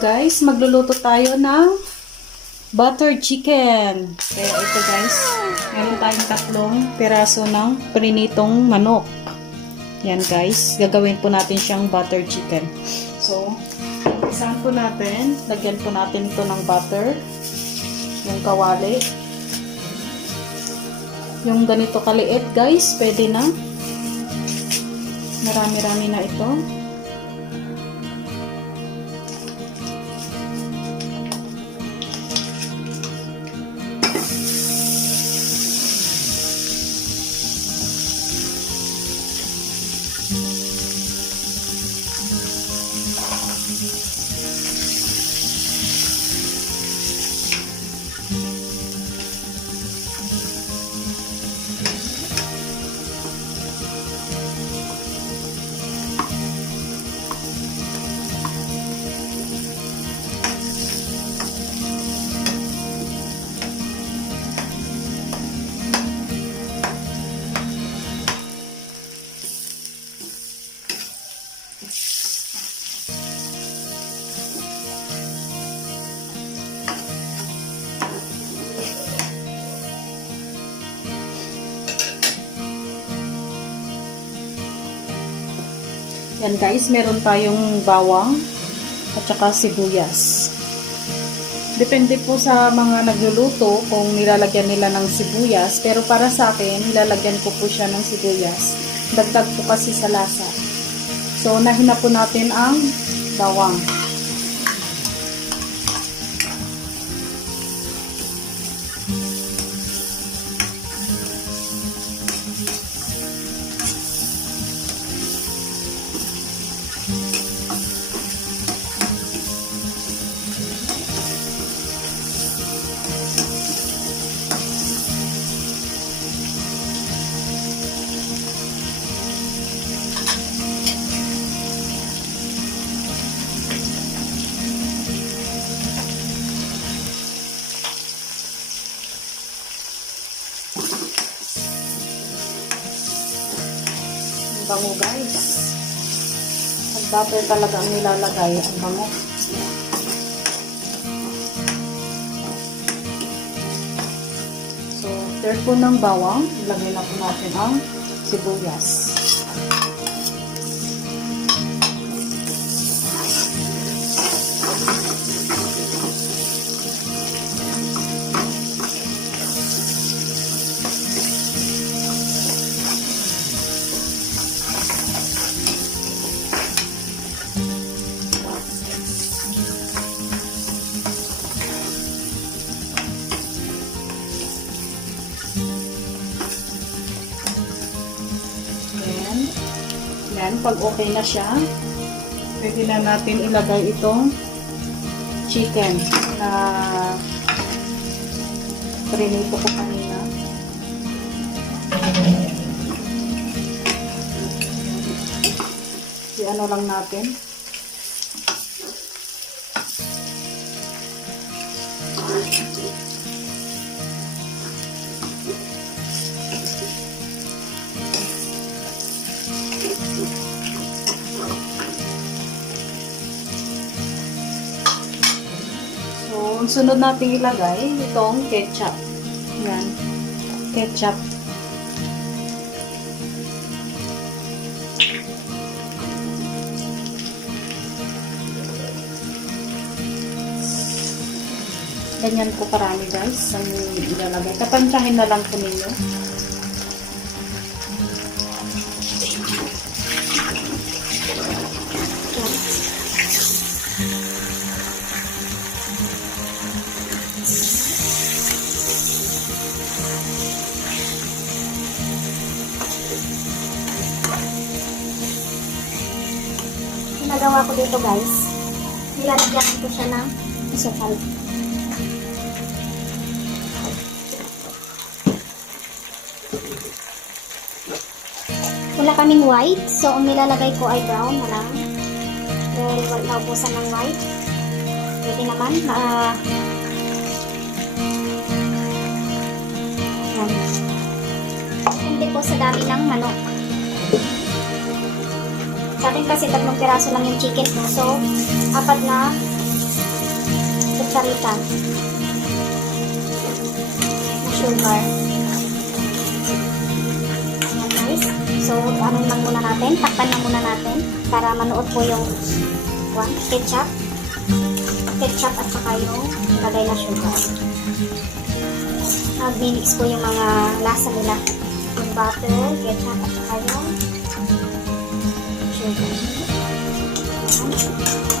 guys, magluluto tayo ng butter chicken. Kaya ito guys, meron tayong 3 piraso ng prinitong manok. Yan guys, gagawin po natin siyang butter chicken. So, isahan po natin, lagyan po natin ito ng butter. Yung kawali. Yung ganito kaliit guys, pwede na. Marami-rami na ito. Yan guys, meron tayong bawang at saka sibuyas. Depende po sa mga nagluluto kung nilalagyan nila ng sibuyas. Pero para sa akin, nilalagyan ko po siya ng sibuyas. Dagdag po kasi sa lasa. So, nahina po natin ang bawang. Bango guys. Pag butter talaga ang nilalagay, ang bango. So, after po ng bawang, ilagay na po natin ang sibuyas. Yan, pag okay na siya, pwede na natin ilagay itong chicken na prinito ko kanina. I-ano lang natin. So, sunod natin ilagay itong ketchup. Yan. Ketchup. Ganyan po karami guys ang ilalagay. Tapantahin na lang po ninyo. Nagawa ko dito guys, nilalagyan ko siya ng asukal. Wala kaming white, so ang nilalagay ko ay brown na lang. Dahil wala naubusan ng white. Pwede naman, hindi po sa dami ng manok. Sa akin kasi 3 piraso lang yung chicken ko. So, 4 na kutsarita na sugar. Ayan guys. So, ano lang muna natin, takpan na muna natin para manuot po yung ketchup at saka yung lagay na sugar. Mag-mix po yung mga lasa nila. Yung butter, ketchup at saka yung sugar. Ayan.